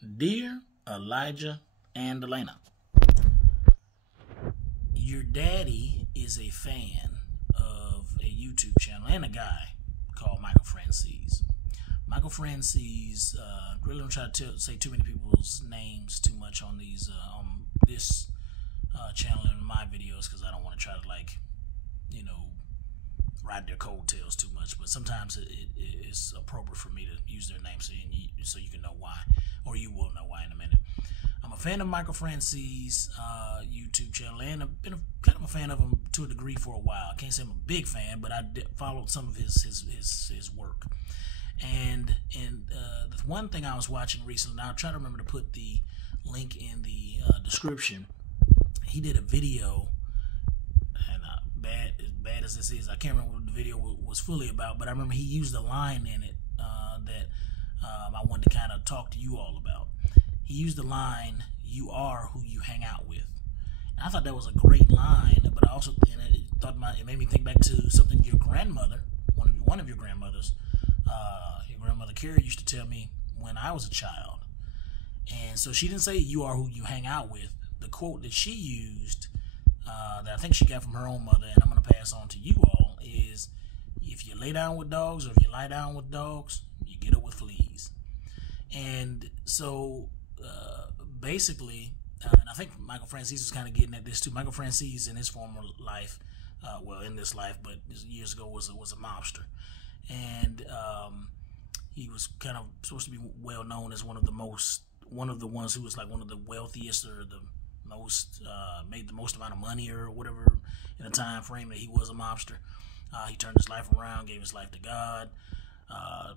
Dear Elijah and Elena, your daddy is a fan of a YouTube channel and a guy called Michael Franzese. Michael Franzese, really don't try to say too many people's names too much on these on this channel and my videos, because I don't want to try to ride their coattails too much, but sometimes it's appropriate for me to use their name so you can know why, or you will know why in a minute. I'm a fan of Michael Franzese YouTube channel, and I've been kind of a fan of him to a degree for a while. I can't say I'm a big fan, but I followed some of his work. And the one thing I was watching recently, and I'll try to remember to put the link in the description. He did a video, and as bad as this is, I can't remember what the video was fully about, but I remember he used a line in it that I wanted to kind of talk to you all about. He used the line, "You are who you hang out with." And I thought that was a great line, but I also it made me think back to something your grandmother, one of your grandmothers, your grandmother Carrie, used to tell me when I was a child. And so she didn't say "you are who you hang out with." The quote that she used, that I think she got from her own mother, and I'm going to pass on to you all, is, "If you lay down with dogs, or if you lie down with dogs, you get up with fleas." And so basically, and I think Michael Franzese was kind of getting at this too. Michael Franzese in his former life, in this life, but years ago was a mobster, and he was kind of supposed to be well known as one of the ones who was like one of the wealthiest, or the most made the most amount of money or whatever in a time frame that he was a mobster. He turned his life around, gave his life to God,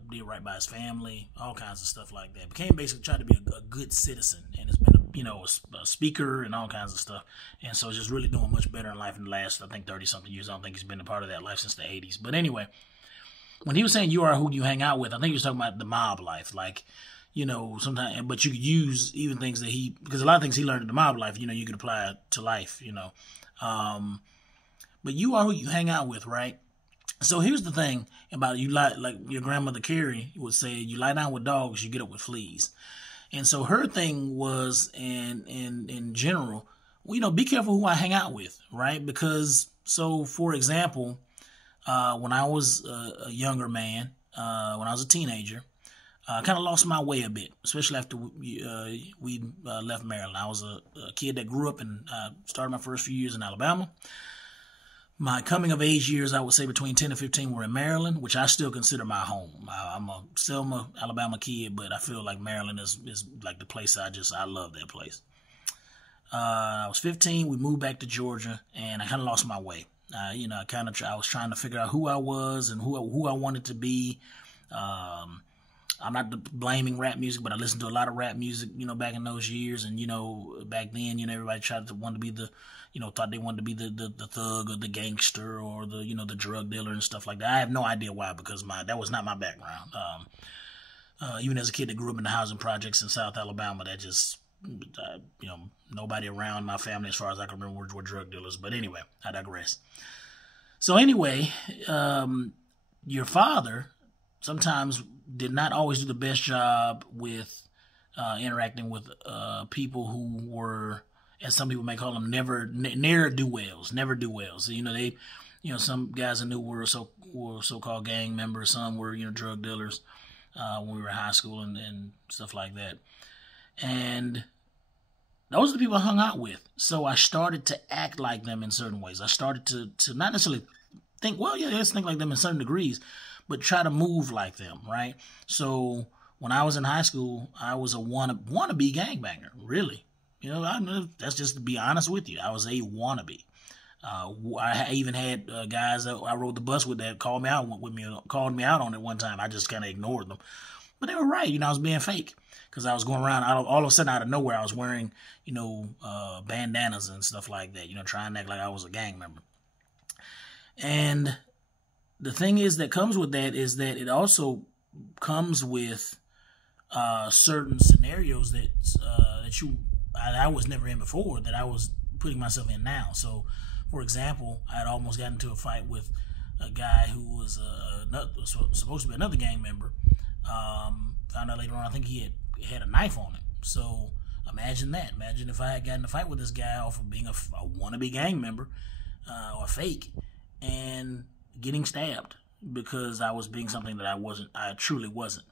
did right by his family, all kinds of stuff like that. Became basically tried to be a good citizen, and has been a speaker and all kinds of stuff. And so just really doing much better in life in the last, I think, 30-something years. I don't think he's been a part of that life since the 80s. But anyway, when he was saying "you are who you hang out with," I think he was talking about the mob life, like, sometimes, but you could use even things that because a lot of things he learned in the mob life, you could apply to life, but you are who you hang out with, right? So here's the thing about you, like your grandmother Carrie would say, "You lie down with dogs, you get up with fleas." And so her thing was, in general, be careful who I hang out with, right? Because, so for example, when I was a younger man, when I was a teenager, I kind of lost my way a bit, especially after we left Maryland. I was a kid that grew up and started my first few years in Alabama. My coming of age years, I would say between 10 and 15, were in Maryland, which I still consider my home. I'm a Selma, Alabama kid, but I feel like Maryland is like the place I love that place. I was 15. We moved back to Georgia, and I kind of lost my way. I was trying to figure out who I was and who I wanted to be. I'm not blaming rap music, but I listened to a lot of rap music, back in those years. And, back then, everybody wanted to be thought they wanted to be the thug or the gangster or the drug dealer and stuff like that. I have no idea why, because that was not my background. Even as a kid that grew up in the housing projects in South Alabama, that just, nobody around my family, as far as I can remember, were drug dealers. But anyway, I digress. So anyway, your father sometimes did not always do the best job with interacting with people who were, as some people may call them, ne'er-do-wells. They, some guys I knew were so-called gang members. Some were, drug dealers when we were in high school and stuff like that. And those are the people I hung out with. So I started to act like them in certain ways. I started to not necessarily think, let's think like them in certain degrees, but try to move like them, right? So when I was in high school, I was a wannabe gangbanger, really. That's just to be honest with you. I was a wannabe. I even had guys that I rode the bus with that called me out on it one time. I just kind of ignored them. But they were right. I was being fake, because I was going around, all of a sudden, out of nowhere, I was wearing, bandanas and stuff like that, trying to act like I was a gang member. And the thing that comes with that is that it also comes with certain scenarios that I was never in before, that I was putting myself in now. So, for example, I had almost gotten into a fight with a guy who was supposed to be another gang member. Found out later on, I think he had a knife on him. So imagine that. Imagine if I had gotten in a fight with this guy off of being a wannabe gang member or fake, and getting stabbed because I was being something that I wasn't. I truly wasn't.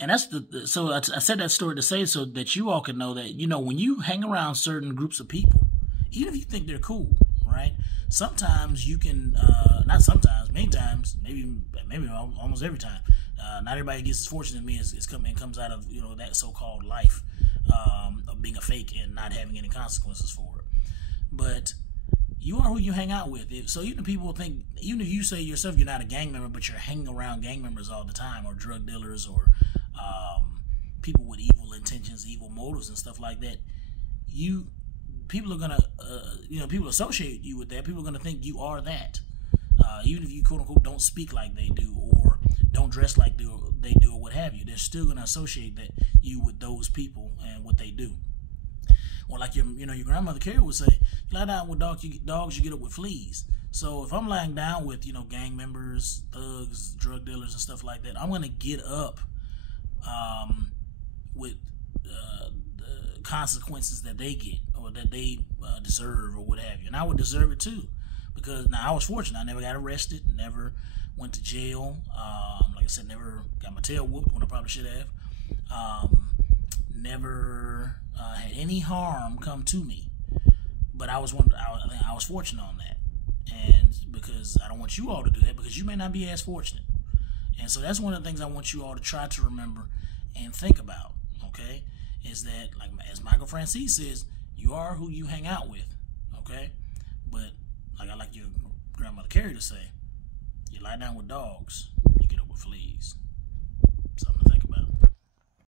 And that's so I said that story to say so that you all can know that, when you hang around certain groups of people, even if you think they're cool, right? Sometimes you can, not sometimes, many times, maybe almost every time. Not everybody gets as fortunate as me as comes out of that so-called life of being a fake and not having any consequences for it. But you are who you hang out with. So even if people think, even if you say yourself you're not a gang member, but you're hanging around gang members all the time, or drug dealers, or people with evil intentions, evil motives, and stuff like that, people are gonna, people associate you with that. People are gonna think you are that, even if you quote unquote don't speak like they do, or don't dress like they do, or what have you. They're still gonna associate that you with those people and what they do. Or like your grandmother Carrie would say, you lie down with dogs, you get up with fleas. So if I'm lying down with gang members, thugs, drug dealers, and stuff like that, I'm gonna get up with the consequences that they get, or that they deserve, or what have you. And I would deserve it too, because now I was fortunate. I never got arrested, never went to jail. Like I said, never got my tail whooped when I probably should have. Never had any harm come to me. But I was fortunate on that, and because I don't want you all to do that, because you may not be as fortunate. And so that's one of the things I want you all to try to remember and think about, okay, is that, like as Michael Franzese says, you are who you hang out with, okay? But like I like your grandmother Carrie to say, you lie down with dogs, you get up with fleas.